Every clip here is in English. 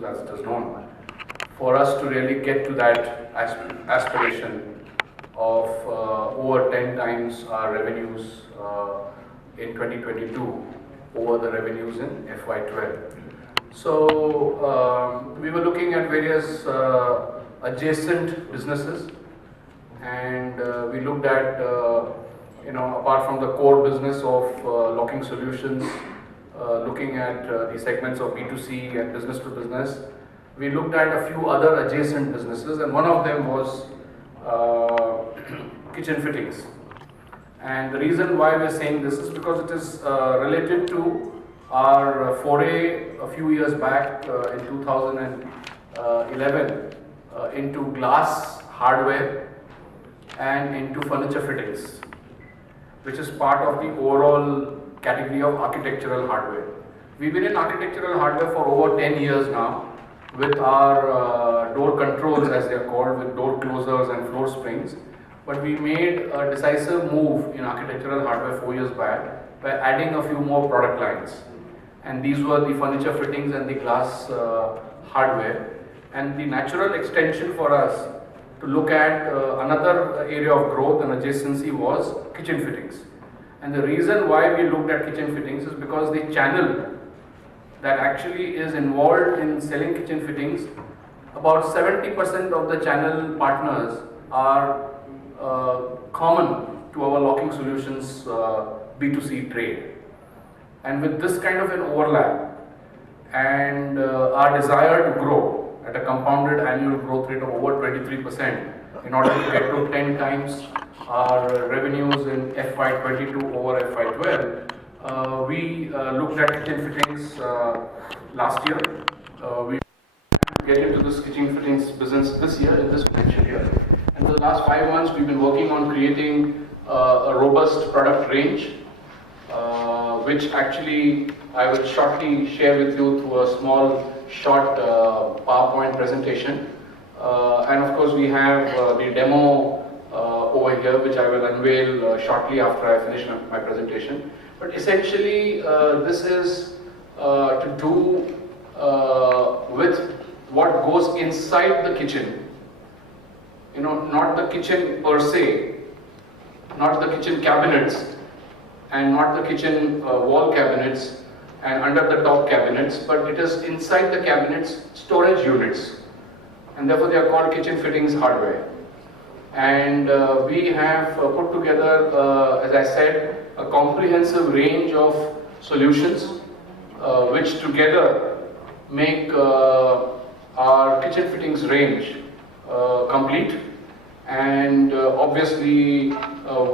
as it is known, for us to really get to that aspiration of over 10 times our revenues in 2022 over the revenues in FY12. So we were looking at various adjacent businesses, and we looked at, apart from the core business of locking solutions, looking at the segments of B2C and business to business, we looked at a few other adjacent businesses, and one of them was kitchen fittings. And the reason why we are saying this is because it is related to our foray a few years back in 2011 into glass hardware and into furniture fittings, which is part of the overall category of architectural hardware. We've been in architectural hardware for over 10 years now with our door controls, as they are called, with door closers and floor springs. But we made a decisive move in architectural hardware 4 years back by adding a few more product lines. And these were the furniture fittings and the glass hardware. And the natural extension for us to look at another area of growth and adjacency was kitchen fittings. And the reason why we looked at kitchen fittings is because the channel that actually is involved in selling kitchen fittings, about 70% of the channel partners are common to our locking solutions B2C trade. And with this kind of an overlap and our desire to grow at a compounded annual growth rate of over 23% in order to get to 10 times our revenues in FY22 over FY12, we looked at kitchen fittings last year. We get into this kitchen fittings business this year, in this financial year. And for the last 5 months, we've been working on creating a robust product range, which actually I will shortly share with you through a small, short PowerPoint presentation. And of course, we have the demo over here, which I will unveil shortly after I finish my presentation. But essentially, this is to do with what goes inside the kitchen. Not the kitchen per se, not the kitchen cabinets, and not the kitchen wall cabinets and under the top cabinets, but it is inside the cabinets storage units, and therefore they are called kitchen fittings hardware. And we have put together, as I said, a comprehensive range of solutions which together make our kitchen fittings range complete. And obviously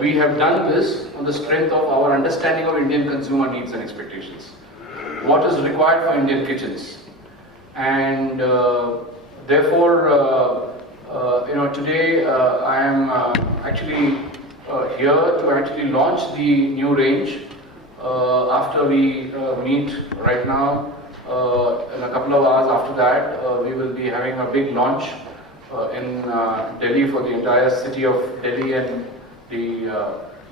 we have done this on the strength of our understanding of Indian consumer needs and expectations. What is required for Indian kitchens? And therefore today I am actually here to actually launch the new range. After we meet right now, in a couple of hours after that, we will be having a big launch in Delhi for the entire city of Delhi and the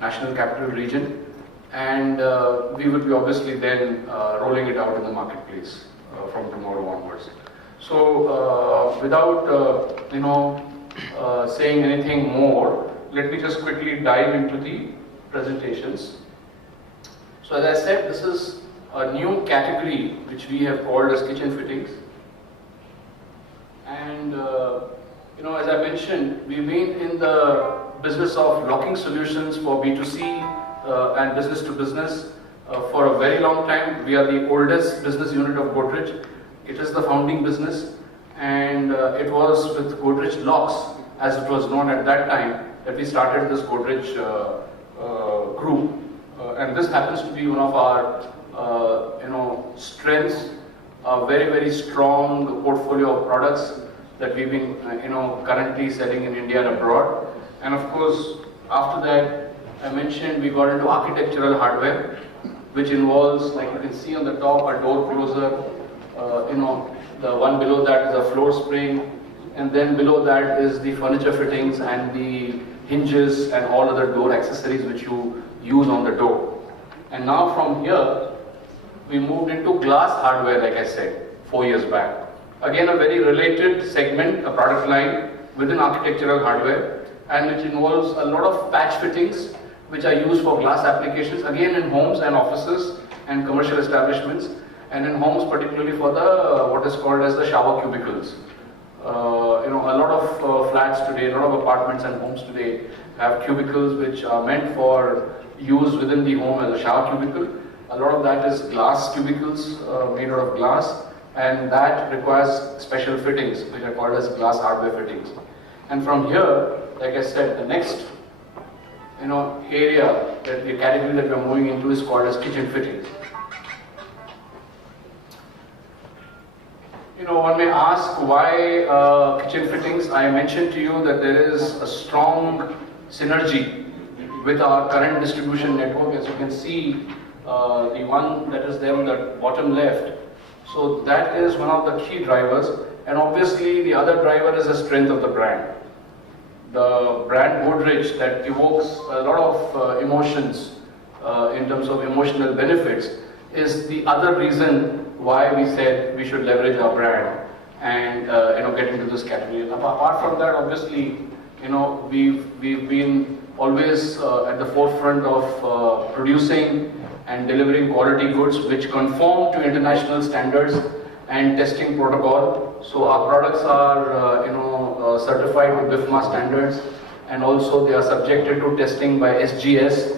National Capital Region. And we will be obviously then rolling it out in the marketplace from tomorrow onwards. So without saying anything more, let me just quickly dive into the presentations. So as I said, this is a new category which we have called as kitchen fittings. And as I mentioned, we've been in the business of locking solutions for B2C and business to business for a very long time. We are the oldest business unit of Godrej. It is the founding business, and it was with Godrej Locks, as it was known at that time, that we started this Godrej group. And this happens to be one of our strengths, a very, very strong portfolio of products that we've been currently selling in India and abroad. And of course, after that, I mentioned we got into architectural hardware, which involves, like you can see on the top, a door closer. The one below that is a floor spring, and then below that is the furniture fittings and the hinges and all other door accessories which you use on the door. And now from here, we moved into glass hardware, like I said, 4 years back. Again, a very related segment, a product line within architectural hardware, and which involves a lot of patch fittings which are used for glass applications, again in homes and offices and commercial establishments, and in homes particularly for the what is called as the shower cubicles. A lot of flats today, a lot of apartments and homes today have cubicles which are meant for use within the home as a shower cubicle. A lot of that is glass cubicles made out of glass, and that requires special fittings which are called as glass hardware fittings. And from here, like I said, the next area, that the category that we are moving into is called as kitchen fittings. One may ask why kitchen fittings. I mentioned to you that there is a strong synergy with our current distribution network. As you can see, the one that is there on the bottom left, so that is one of the key drivers, and obviously the other driver is the strength of the brand. The brand Godrej, that evokes a lot of emotions in terms of emotional benefits, is the other reason why we said we should leverage our brand and get into this category. Apart from that, obviously, we've been always at the forefront of producing and delivering quality goods which conform to international standards and testing protocol. So our products are certified with BIFMA standards, and also they are subjected to testing by SGS.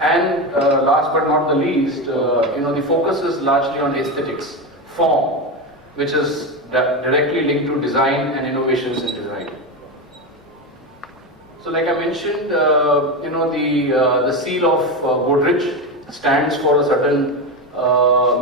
And last but not the least, the focus is largely on aesthetics, form, which is directly linked to design and innovations in design. So like I mentioned, the seal of Godrej stands for a certain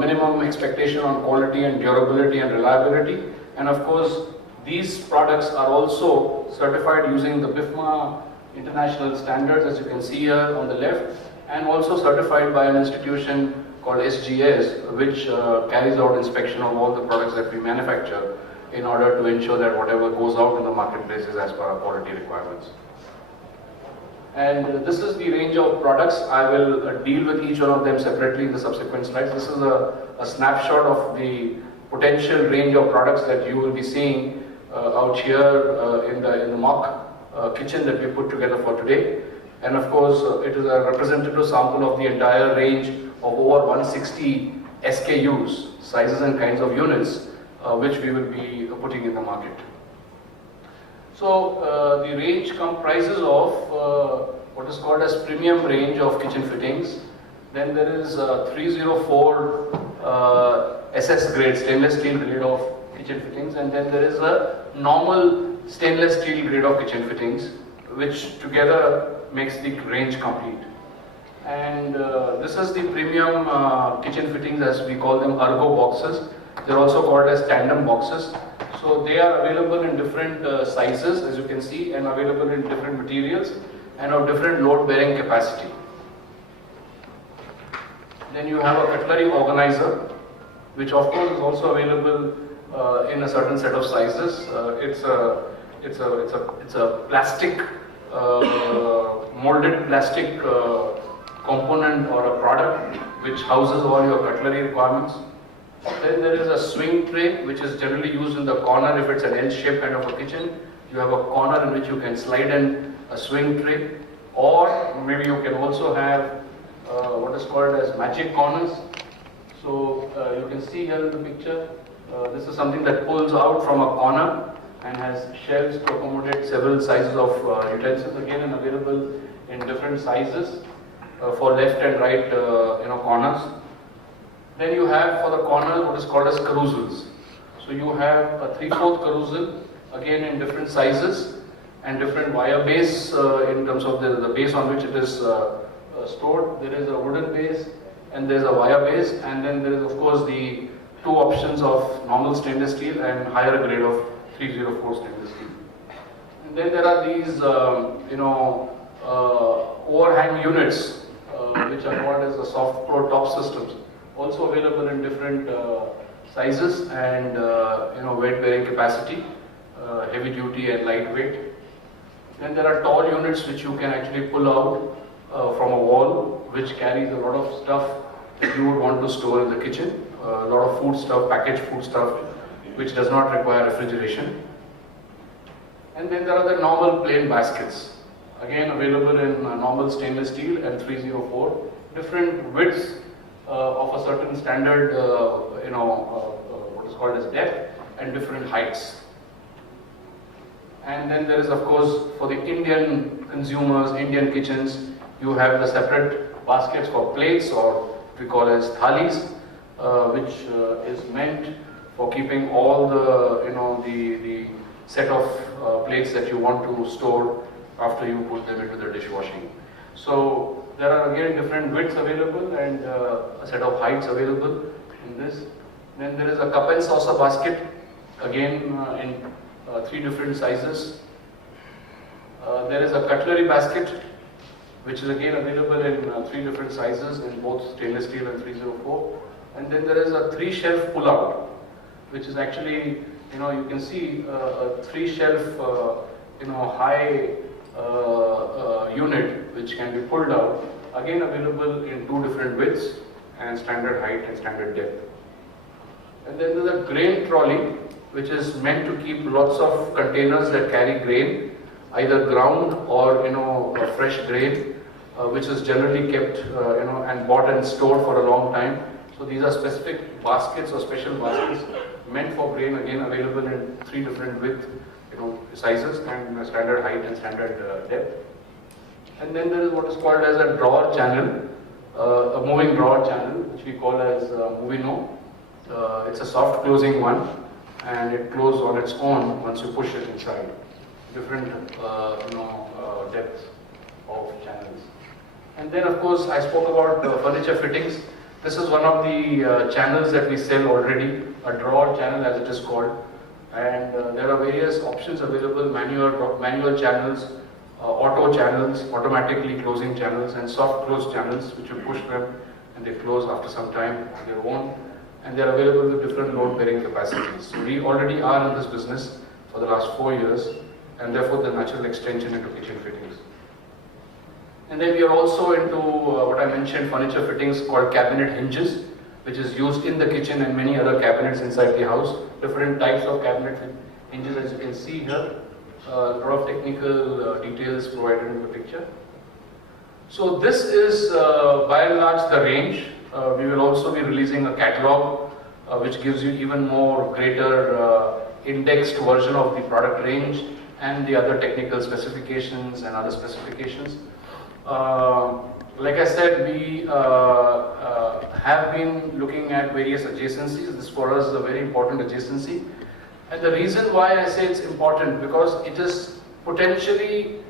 minimum expectation on quality and durability and reliability. And of course, these products are also certified using the BIFMA international standards, as you can see here on the left, and also certified by an institution called SGS, which carries out inspection of all the products that we manufacture in order to ensure that whatever goes out in the marketplace is as per our quality requirements. And this is the range of products. I will deal with each one of them separately in the subsequent slides. This is a snapshot of the potential range of products that you will be seeing out here in the mock kitchen that we put together for today. And of course, it is a representative sample of the entire range of over 160 SKUs, sizes and kinds of units, which we will be putting in the market. So the range comprises of what is called as premium range of kitchen fittings. Then there is 304 SS grade, stainless steel grade of kitchen fittings, and then there is a normal stainless steel grade of kitchen fittings, which together makes the range complete. And this is the premium kitchen fittings, as we call them, ergo boxes. They're also called as tandem boxes. So they are available in different sizes, as you can see, and available in different materials and of different load bearing capacity. Then you have a cutlery organizer, which of course is also available in a certain set of sizes. It's a plastic, molded plastic component or a product which houses all your cutlery requirements. Then there is a swing tray, which is generally used in the corner. If it's an L-shaped kind of a kitchen, you have a corner in which you can slide in a swing tray, or maybe you can also have what is called as magic corners. So you can see here in the picture, this is something that pulls out from a corner and has shelves to accommodate several sizes of utensils, again and available in different sizes for left and right corners. Then you have for the corners what is called as carousels. So you have a 3/4 carousel, again in different sizes and different wire base in terms of the base on which it is stored. There is a wooden base and there is a wire base, and then there is of course the two options of normal stainless steel and higher grade of 304 stainless steel. And then there are these overhang units which are called as the soft pro top systems, also available in different sizes and weight bearing capacity, heavy duty and lightweight. Then there are tall units which you can actually pull out from a wall, which carries a lot of stuff that you would want to store in the kitchen, a lot of food stuff, packaged food stuff, which does not require refrigeration. And then there are the normal plain baskets, again available in normal stainless steel and 304, different widths of a certain standard, what is called as depth, and different heights. And then there is, of course, for the Indian consumers, Indian kitchens, you have the separate baskets for plates, or we call as thalis, which is meant for keeping all the set of plates that you want to store after you put them into the dishwashing. So there are again different widths available and a set of heights available in this. Then there is a cup and saucer basket, again in 3 different sizes. There is a cutlery basket, which is again available in 3 different sizes in both stainless steel and 304. And then there is a 3-shelf pull-out, which is actually, you can see a 3-shelf, high unit which can be pulled out, again available in 2 different widths and standard height and standard depth. And then there's a grain trolley, which is meant to keep lots of containers that carry grain, either ground or fresh grain, which is generally kept and bought and stored for a long time. So these are specific baskets or special baskets meant for grain, again available in 3 different width sizes and standard height and standard depth. And then there is what is called as a drawer channel, a moving drawer channel, which we call as Movino. It's a soft closing one, and it closes on its own once you push it inside. Different depths of channels. And then of course I spoke about furniture fittings. This is one of the channels that we sell already, a drawer channel as it is called. And there are various options available: manual channels, auto channels, automatically closing channels, and soft close channels, which you push them and they close after some time on their own. And they are available with different load bearing capacities. So we already are in this business for the last 4 years, and therefore the natural extension into kitchen fittings. And then we are also into what I mentioned, furniture fittings called cabinet hinges, which is used in the kitchen and many other cabinets inside the house. Different types of cabinet hinges, as you can see here. A lot of technical details provided in the picture. So this is by and large the range. We will also be releasing a catalog which gives you even more greater indexed version of the product range and the other technical specifications and other specifications. Like I said, we have been looking at various adjacencies. This for us is a very important adjacency. And the reason why I say it's important, because it is potentially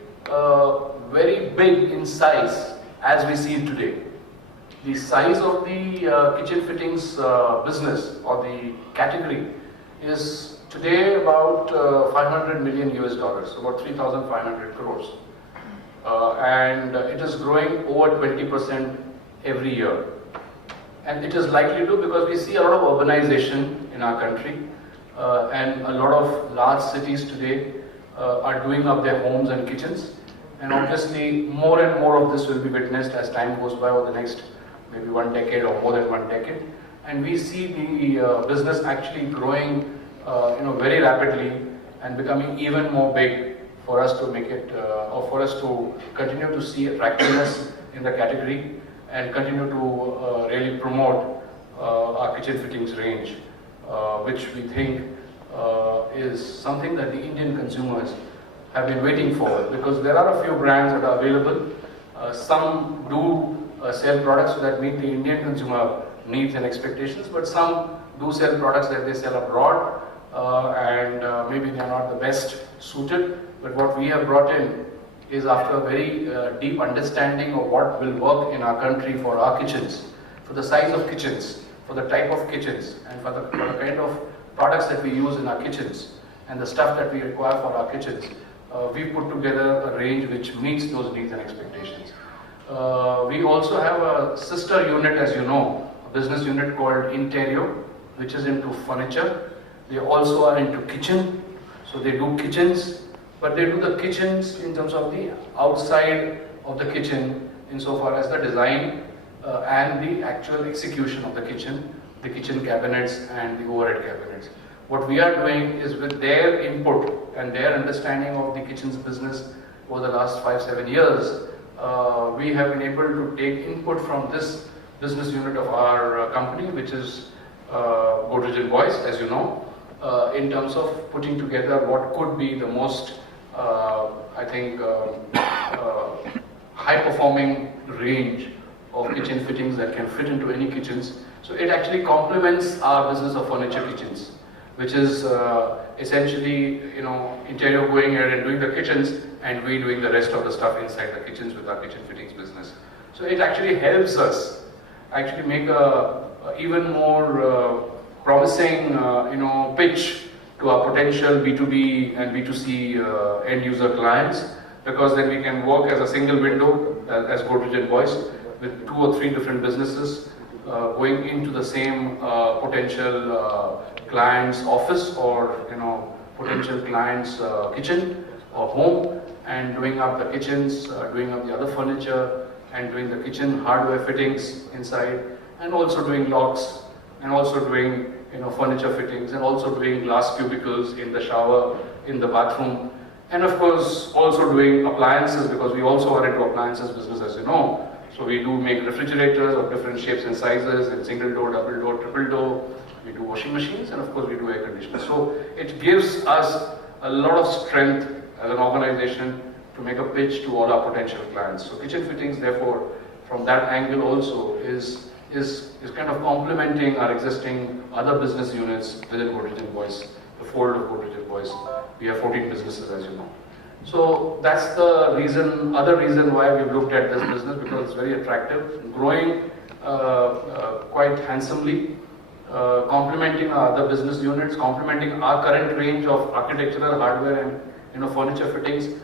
very big in size as we see it today. The size of the kitchen fittings business or the category is today about $500 million US, about 3,500 crores. And it is growing over 20% every year. And it is likely to, because we see a lot of urbanization in our country, and a lot of large cities today are doing up their homes and kitchens. And obviously more and more of this will be witnessed as time goes by over the next maybe 1 decade or more than 1 decade. And we see the business actually growing very rapidly and becoming even more big for us to make it, or for us to continue to see attractiveness in the category and continue to really promote our kitchen fittings range, which we think is something that the Indian consumers have been waiting for, because there are a few brands that are available. Some do sell products that meet the Indian consumer needs and expectations, but some do sell products that they sell abroad, and maybe they are not the best suited. But what we have brought in is, after a very deep understanding of what will work in our country for our kitchens, for the size of kitchens, for the type of kitchens, and for the kind of products that we use in our kitchens, and the stuff that we require for our kitchens, we put together a range which meets those needs and expectations. We also have a sister unit, as you know, a business unit called Interio, which is into furniture. They also are into kitchen, so they do kitchens, but they do the kitchens in terms of the outside of the kitchen, insofar as the design and the actual execution of the kitchen cabinets and the overhead cabinets. What we are doing is with their input and their understanding of the kitchen's business over the last 5-7 years, we have been able to take input from this business unit of our company, which is Godrej & Boyce, as you know, in terms of putting together what could be the most, I think, high-performing range of kitchen fittings that can fit into any kitchens. So it actually complements our business of furniture kitchens, which is essentially, interior going ahead and doing the kitchens, and we doing the rest of the stuff inside the kitchens with our kitchen fittings business. So it actually helps us actually make a even more promising, pitch to our potential B2B and B2C end user clients, because then we can work as a single window as Godrej & Boyce with 2 or 3 different businesses going into the same potential client's office or potential client's kitchen or home, and doing up the kitchens, doing up the other furniture, and doing the kitchen hardware fittings inside, and also doing locks, and also doing furniture fittings, and also doing glass cubicles in the shower, in the bathroom, and of course also doing appliances, because we also are into appliances business, as you know. So we do make refrigerators of different shapes and sizes, and single door, double door, triple door. We do washing machines, and of course we do air conditioners. So it gives us a lot of strength as an organization to make a pitch to all our potential clients. So kitchen fittings, therefore, from that angle also is kind of complementing our existing other business units within Godrej & Boyce, the fold of Godrej & Boyce. We have 14 businesses, as you know. So that's the reason, other reason why we've looked at this business, because it's very attractive, growing quite handsomely, complementing our other business units, complementing our current range of architectural hardware and furniture fittings,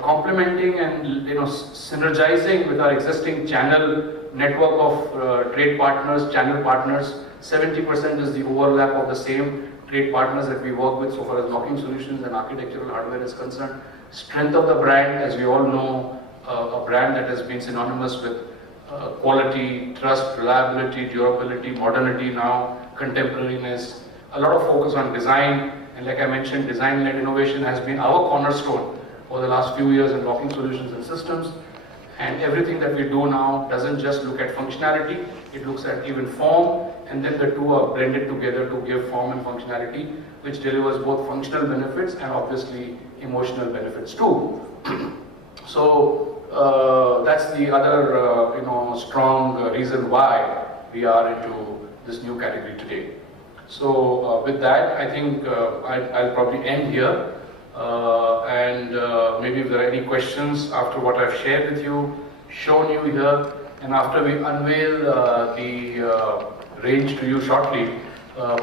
complementing and synergizing with our existing channel network of trade partners, channel partners. 70% is the overlap of the same trade partners that we work with so far as locking solutions and architectural hardware is concerned. Strength of the brand, as we all know, a brand that has been synonymous with quality, trust, reliability, durability, modernity now, contemporariness, a lot of focus on design, and like I mentioned, design-led innovation has been our cornerstone over the last few years in locking solutions and systems. And everything that we do now doesn't just look at functionality, it looks at even form, and then the two are blended together to give form and functionality, which delivers both functional benefits and obviously emotional benefits too. So that's the other strong reason why we are into this new category today. So with that, I think I'll probably end here. And maybe if there are any questions after what I've shared with you, shown you here, and after we unveil the range to you shortly,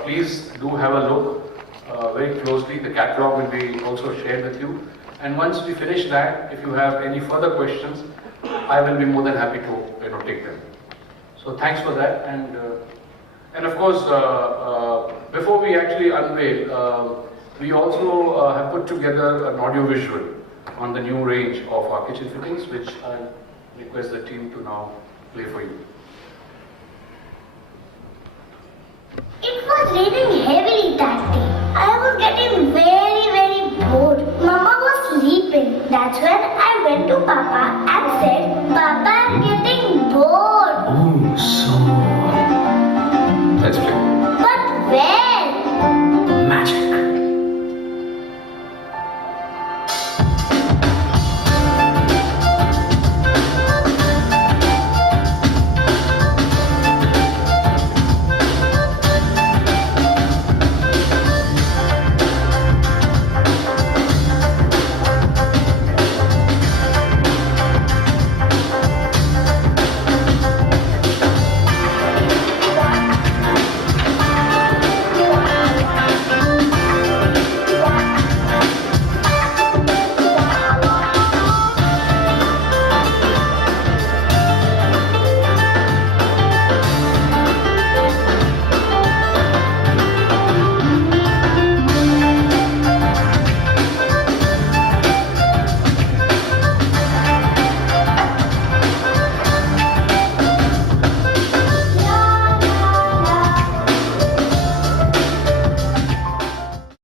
please do have a look very closely. The catalog will be also shared with you. And once we finish that, if you have any further questions, I will be more than happy to take them. So thanks for that. And of course, before we actually unveil, we also have put together an audio visual on the new range of our kitchen fittings, which I request the team to now play for you. It was raining heavily that day. I was getting very bored. Mama was sleeping. That's when I went to Papa